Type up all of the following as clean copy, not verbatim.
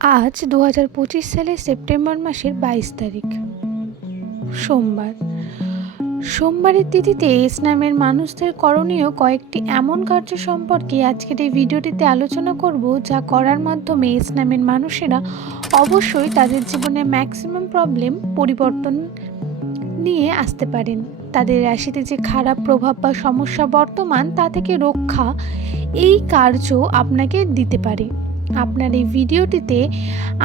আজ 2025 সালের সেপ্টেম্বর মাসের 22 তারিখ সোমবার। সোমবারের তিথিতে এস নামের মানুষদের করণীয় কয়েকটি এমন কার্য সম্পর্কে আজকের এই ভিডিওটিতে আলোচনা করব, যা করার মাধ্যমে এস নামের মানুষেরা অবশ্যই তাদের জীবনে ম্যাক্সিমাম প্রবলেম পরিবর্তন নিয়ে আসতে পারেন। তাদের রাশিতে যে খারাপ প্রভাব বা সমস্যা বর্তমান, তা থেকে রক্ষা এই কার্য আপনাকে দিতে পারে। আপনার এই ভিডিওটিতে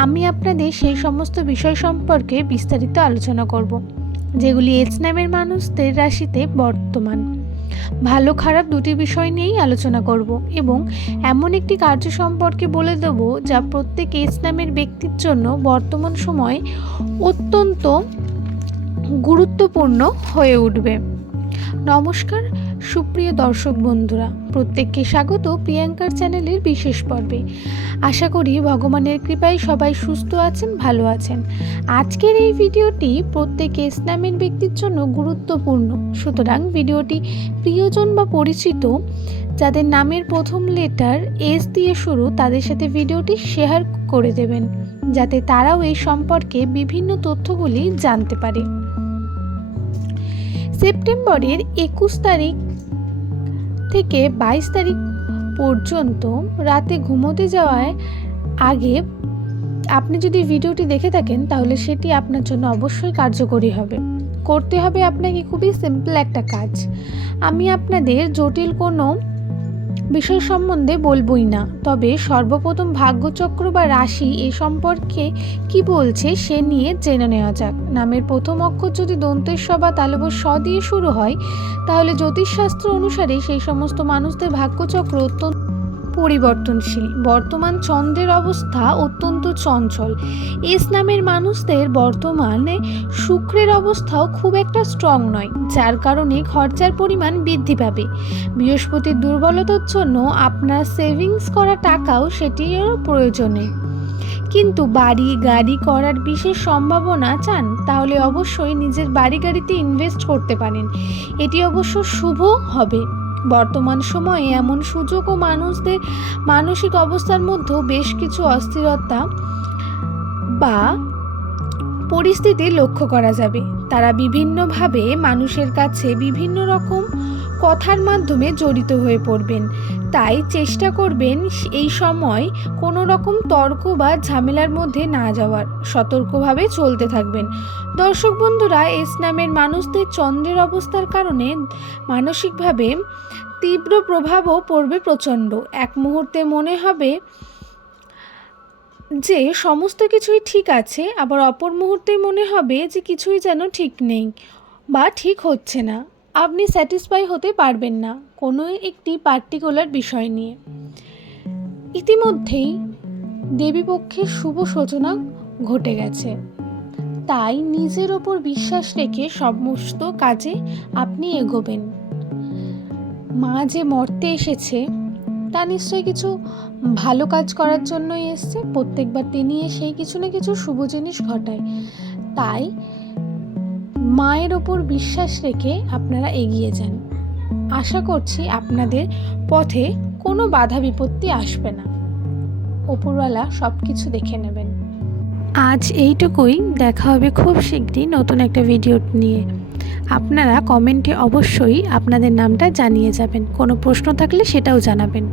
আমি আপনাদের সেই সমস্ত বিষয় সম্পর্কে বিস্তারিত আলোচনা করব, যেগুলি এস নামের মানুষদের রাশিতে বর্তমান। ভালো খারাপ দুটি বিষয় নিয়েই আলোচনা করব এবং এমন একটি কার্য সম্পর্কে বলে দেব, যা প্রত্যেক এস নামের ব্যক্তির জন্য বর্তমান সময়ে অত্যন্ত গুরুত্বপূর্ণ হয়ে উঠবে। নমস্কার সুপ্রিয় দর্শক বন্ধুরা, প্রত্যেককে স্বাগত প্রিয়াঙ্কার চ্যানেলের বিশেষ পর্বে। আশা করি ভগবানের কৃপায় সবাই সুস্থ আছেন, ভালো আছেন। আজকের এই ভিডিওটি প্রত্যেক এস নামের ব্যক্তির জন্য গুরুত্বপূর্ণ, সুতরাং ভিডিওটি প্রিয়জন বা পরিচিত যাদের নামের প্রথম লেটার এস দিয়ে শুরু, তাদের সাথে ভিডিওটি শেয়ার করে দেবেন, যাতে তারাও এই সম্পর্কে বিভিন্ন তথ্যগুলি জানতে পারে। সেপ্টেম্বরের 21 তারিখ থেকে 22 তারিখ পর্যন্ত রাতে ঘুমোতে যাওয়ার আগে আপনি যদি ভিডিওটি দেখে থাকেন, তাহলে সেটি আপনার জন্য অবশ্যই কার্যকরী হবে। করতে হবে আপনাকে খুবই সিম্পল একটা কাজ। আমি আপনাদের জটিল কোনো বিষয় সম্বন্ধে বলবই না, তবে সর্বপ্রথম ভাগ্যচক্র বা রাশি এ সম্পর্কে কি বলছে সে নিয়ে জেনে নেওয়া যাক। নামের প্রথম অক্ষর যদি দন্তেশ্ব বা তালব্য স দিয়ে শুরু হয়, তাহলে জ্যোতিষশাস্ত্র অনুসারে সেই সমস্ত মানুষদের ভাগ্যচক্র অত্যন্ত পরিবর্তনশীল। বর্তমান চন্দ্রের অবস্থা অত্যন্ত চঞ্চল। এস নামের মানুষদের বর্তমানে শুক্রের অবস্থাও খুব একটা স্ট্রং নয়, যার কারণে খরচার পরিমাণ বৃদ্ধি পাবে। বৃহস্পতির দুর্বলতার জন্য আপনার সেভিংস করা টাকাও সেটিরও প্রয়োজনে। কিন্তু বাড়ি গাড়ি করার বিশেষ সম্ভাবনা চান, তাহলে অবশ্যই নিজের বাড়ি গাড়িতে ইনভেস্ট করতে পারেন। এটি অবশ্য শুভ হবে। বর্তমান সময়ে এমন সুযোগ ও মানুষদের মানসিক অবস্থার মধ্যেও বেশ কিছু অস্থিরতা বা পরিস্থিতি লক্ষ্য করা যাবে। তারা বিভিন্নভাবে মানুষের কাছে বিভিন্ন রকম কথার মাধ্যমে জড়িত হয়ে পড়বেন, তাই চেষ্টা করবেন এই সময় কোনো রকম তর্ক বা ঝামেলার মধ্যে না যাওয়ার। সতর্কভাবে চলতে থাকবেন। দর্শক বন্ধুরা, এস নামের মানুষদের চন্দ্রের অবস্থার কারণে মানসিকভাবে তীব্র প্রভাবও পড়বে প্রচণ্ড। এক মুহূর্তে মনে হবে যে সমস্ত কিছুই ঠিক আছে, আবার অপর মুহূর্তে মনে হবে যে কিছুই যেন ঠিক নেই বা ঠিক হচ্ছে না। আপনি স্যাটিসফাই হতে পারবেন না কোনো একটি পার্টিকুলার বিষয় নিয়ে। ইতিমধ্যেই দেবীপক্ষের শুভ সূচনা ঘটে গেছে, তাই নিজের ওপর বিশ্বাস রেখে সমস্ত কাজে আপনি এগোবেন। মা যে মর্তে এসেছে, তা নিশ্চয়ই কিছু ভালো কাজ করার জন্যই এসছে। প্রত্যেকবার তিনি এসেই কিছু না কিছু শুভ জিনিস ঘটায়, তাই মায়ের ওপর বিশ্বাস রেখে আপনারা এগিয়ে যান। আশা করছি আপনাদের পথে কোনো বাধা বিপত্তি আসবে না। ওপরওয়ালা সব কিছু দেখে নেবেন। আজ এইটুকুই, দেখা হবে খুব শীঘ্রই নতুন একটা ভিডিও নিয়ে। আপনারা কমেন্টে অবশ্যই আপনাদের নামটা জানিয়ে যাবেন। কোনো প্রশ্ন থাকলে সেটাও জানাবেন।